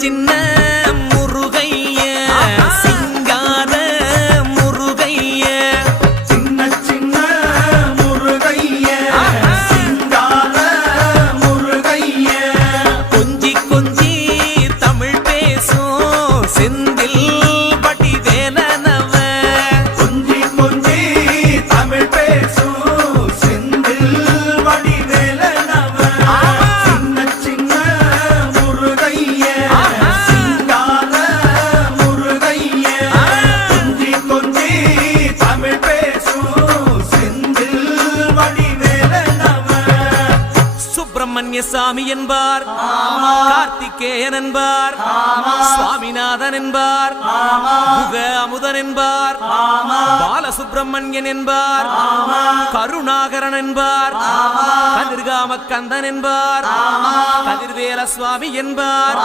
சின்ன முருகைய சிங்கார முருகைய சின்ன சின்ன முருகைய சிங்கார முருகைய கொஞ்சி கொஞ்சி தமிழ் பேசும் செந்தில் வடிவேலனவ கொஞ்சி கொஞ்சி தமிழ் பேசும் செந்தில் வடிவேலனவ சின்ன சின்ன முருகைய சிங்கார முருகைய கொஞ்சி கொஞ்சி தமிழ் பேசும் செந்தில் வடிவேலனவ சுப்பிரமணிய சாமி என்பார் கார்த்திகேயன் என்பார் சுவாமிநாதன் என்பார் முக அமுதன் என்பார் பாலசுப்பிரமணியன் என்பார் கருணாகரன் என்பார் கதிர்காம கந்தன் என்பார் கதிர்வேல சுவாமி என்பார்